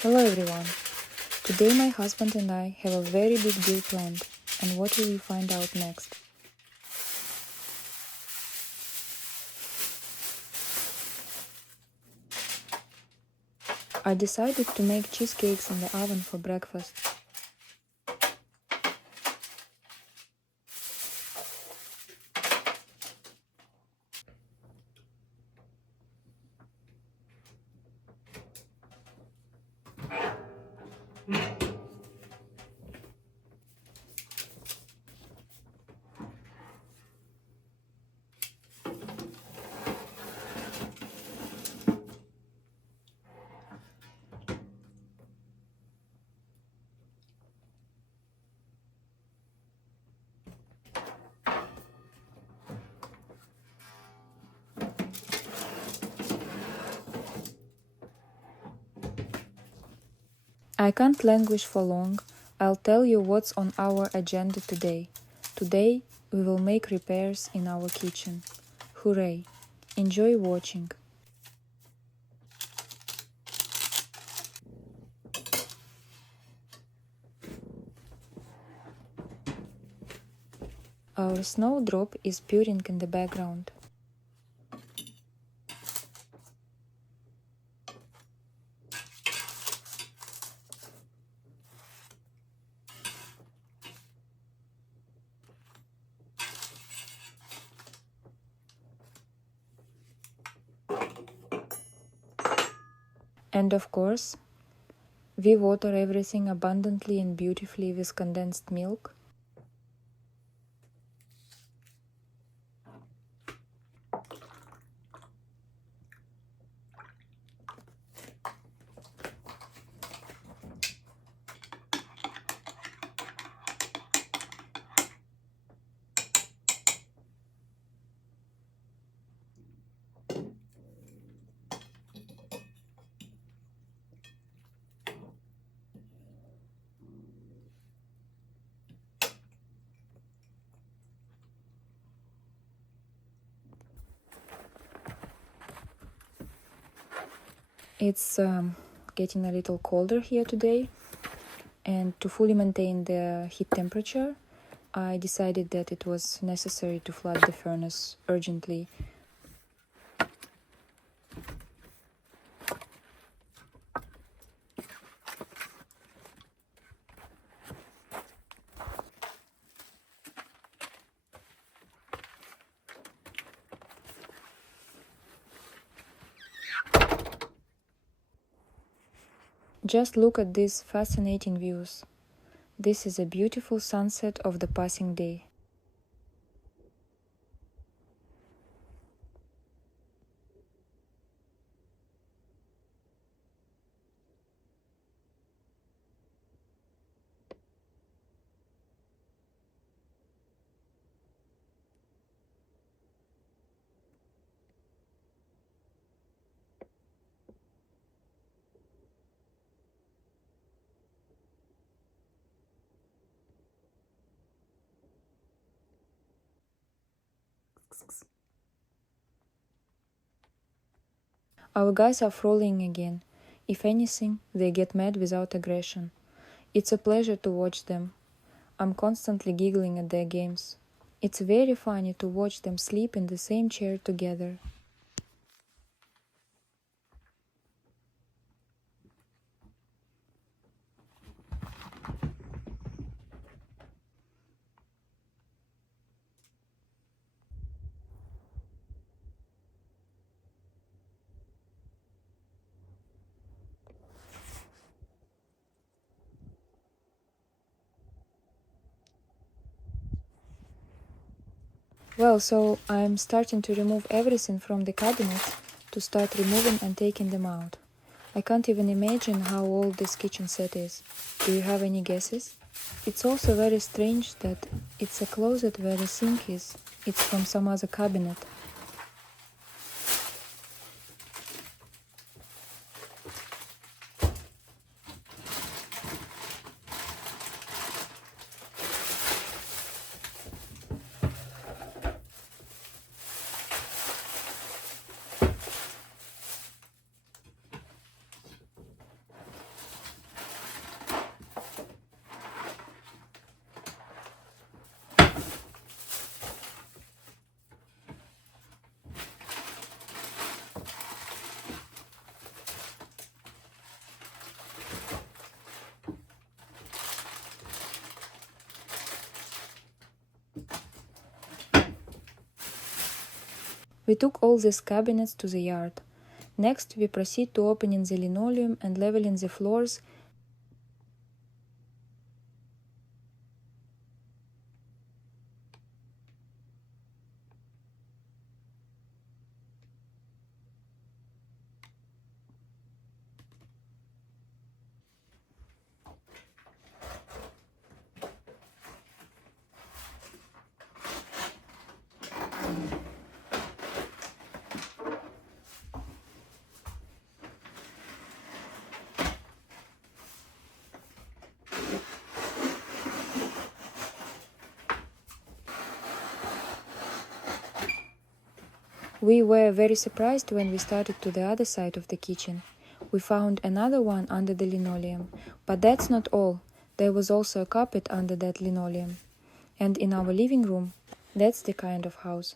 Hello everyone! Today my husband and I have a very big deal planned, and what will you find out next? I decided to make cheesecakes in the oven for breakfast. I can't languish for long. I'll tell you what's on our agenda today. Today we will make repairs in our kitchen. Hooray! Enjoy watching. Our snowdrop is purring in the background. And of course, we water everything abundantly and beautifully with condensed milk. It's getting a little colder here today, and to fully maintain the heat temperature, I decided that it was necessary to flood the furnace urgently. Just look at these fascinating views. This is a beautiful sunset of the passing day. Our guys are frolic again. If anything, they get mad without aggression. It's a pleasure to watch them. I'm constantly giggling at their games. It's very funny to watch them sleep in the same chair together. Well, so I'm starting to remove everything from the cabinets to start removing and taking them out. I can't even imagine how old this kitchen set is. Do you have any guesses? It's also very strange that it's a closet where the sink is. It's from some other cabinet. We took all these cabinets to the yard. Next, we proceed to opening the linoleum and leveling the floors. We were very surprised when we started to the other side of the kitchen. We found another one under the linoleum, but that's not all. There was also a carpet under that linoleum. And in our living room, that's the kind of house.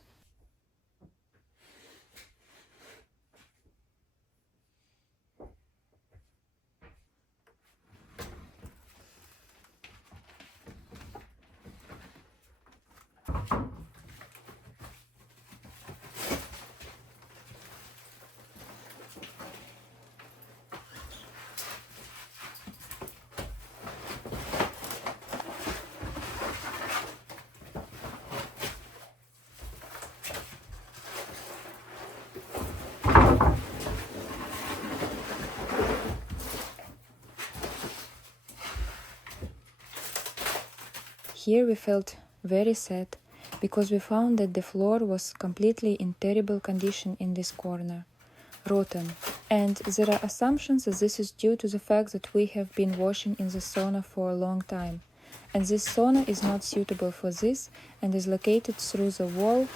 Here we felt very sad because we found that the floor was completely in terrible condition in this corner, rotten. And there are assumptions that this is due to the fact that we have been washing in the sauna for a long time. And this sauna is not suitable for this and is located through the wall.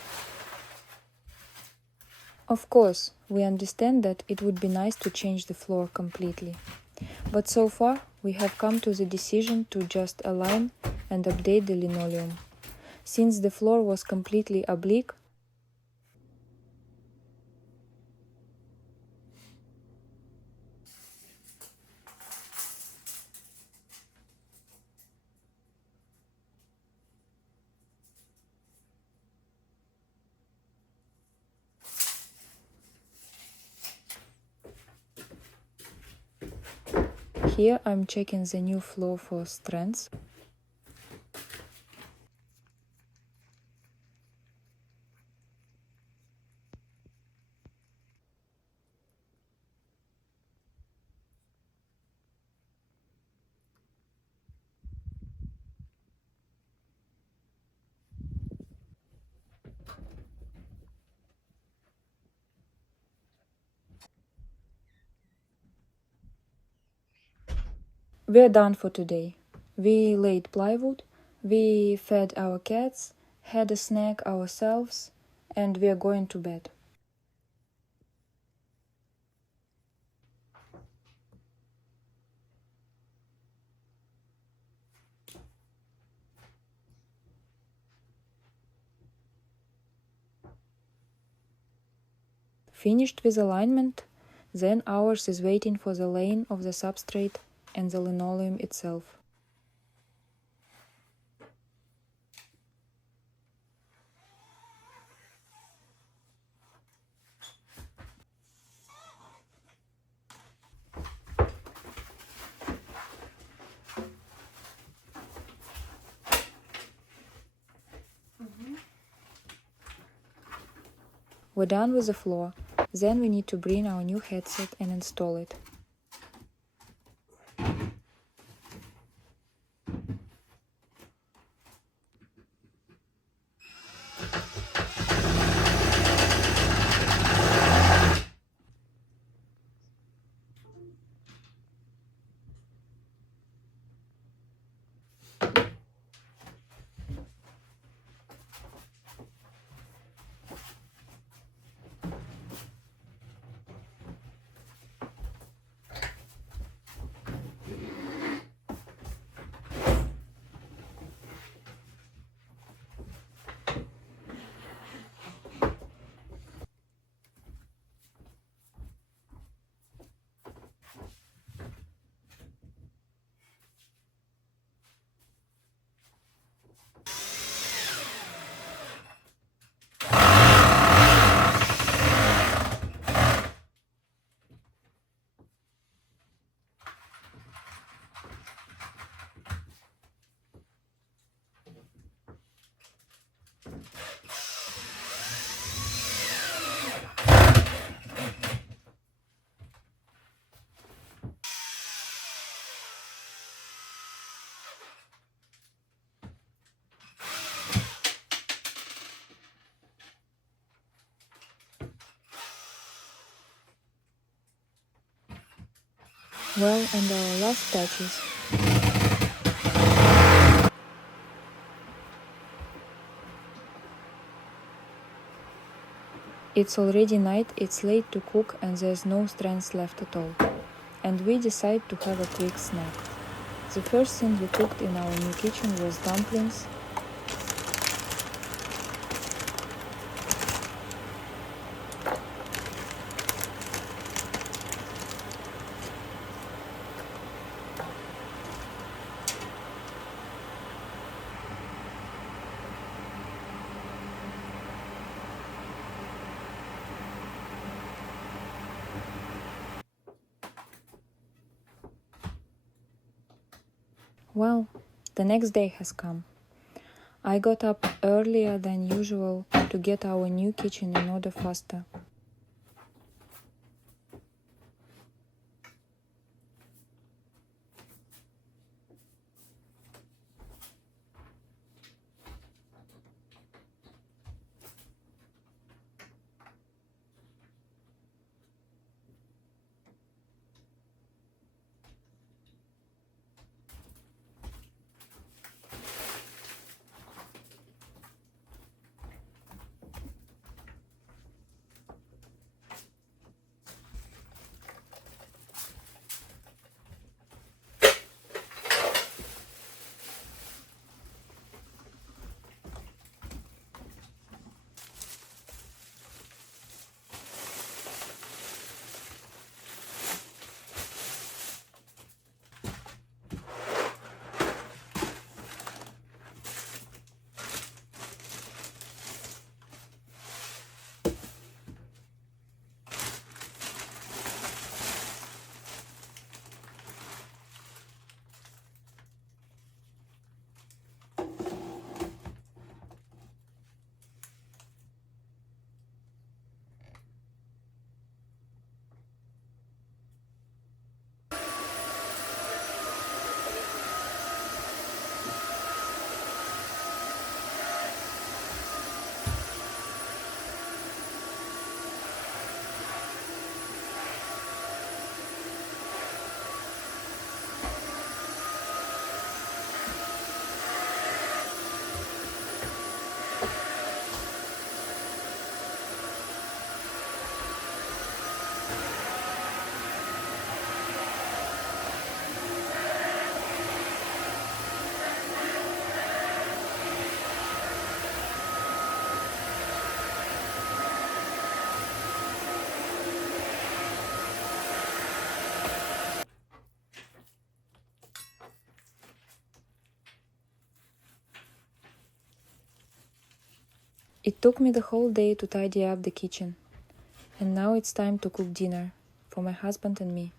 Of course, we understand that it would be nice to change the floor completely. But so far, we have come to the decision to just align and update the linoleum. Since the floor was completely oblique, here I'm checking the new floor for strengths. We're done for today. We laid plywood, we fed our cats, had a snack ourselves, and we're going to bed. Finished with alignment, then ours is waiting for the laying of the substrate and the linoleum itself. We're done with the floor, then we need to bring our new headset and install it. Well, and our last touches. It's already night, it's late to cook, and there's no strength left at all. And we decide to have a quick snack. The first thing we cooked in our new kitchen was dumplings. Well, the next day has come. I got up earlier than usual to get our new kitchen in order faster. It took me the whole day to tidy up the kitchen, and now it's time to cook dinner for my husband and me.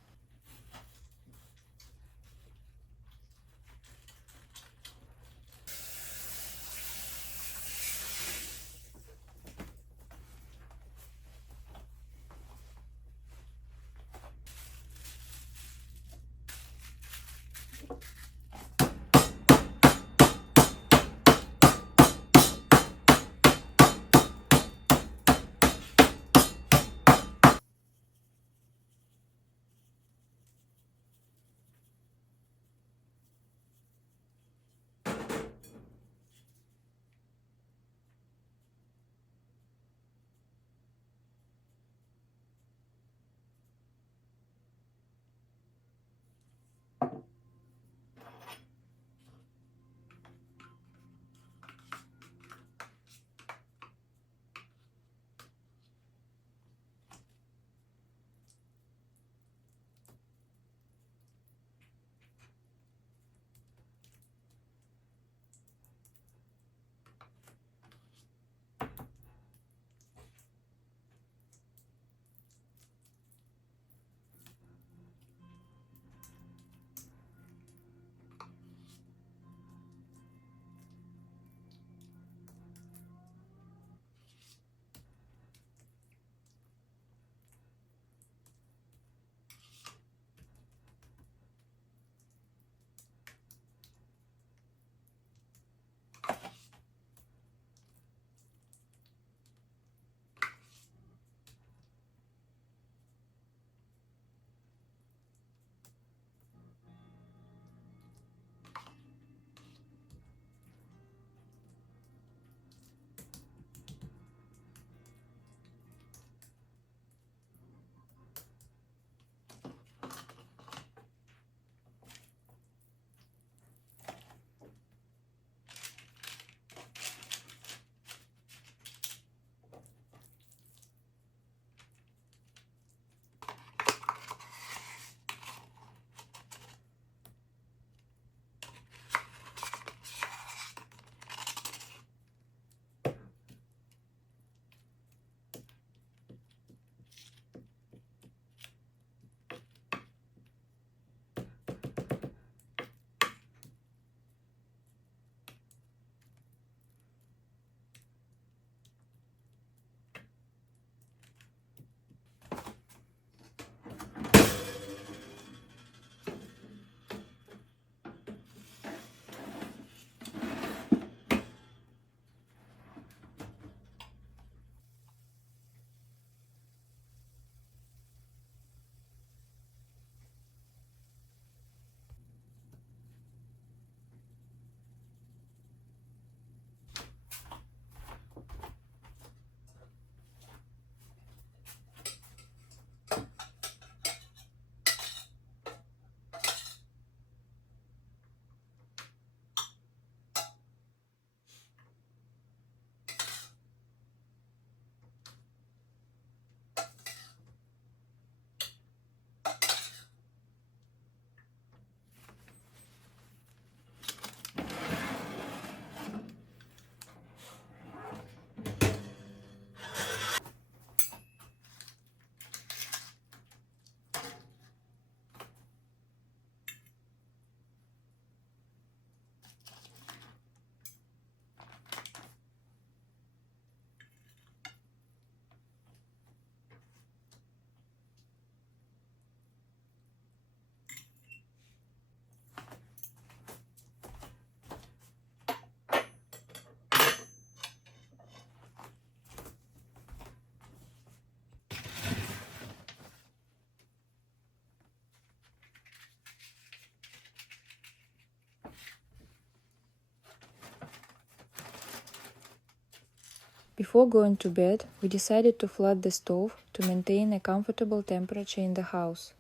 Before going to bed, we decided to flood the stove to maintain a comfortable temperature in the house.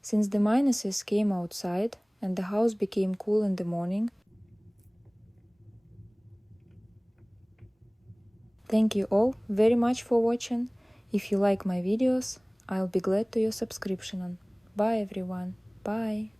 Since the minuses came outside and the house became cool in the morning, thank you all very much for watching. If you like my videos, I'll be glad to your subscription. Bye everyone. Bye.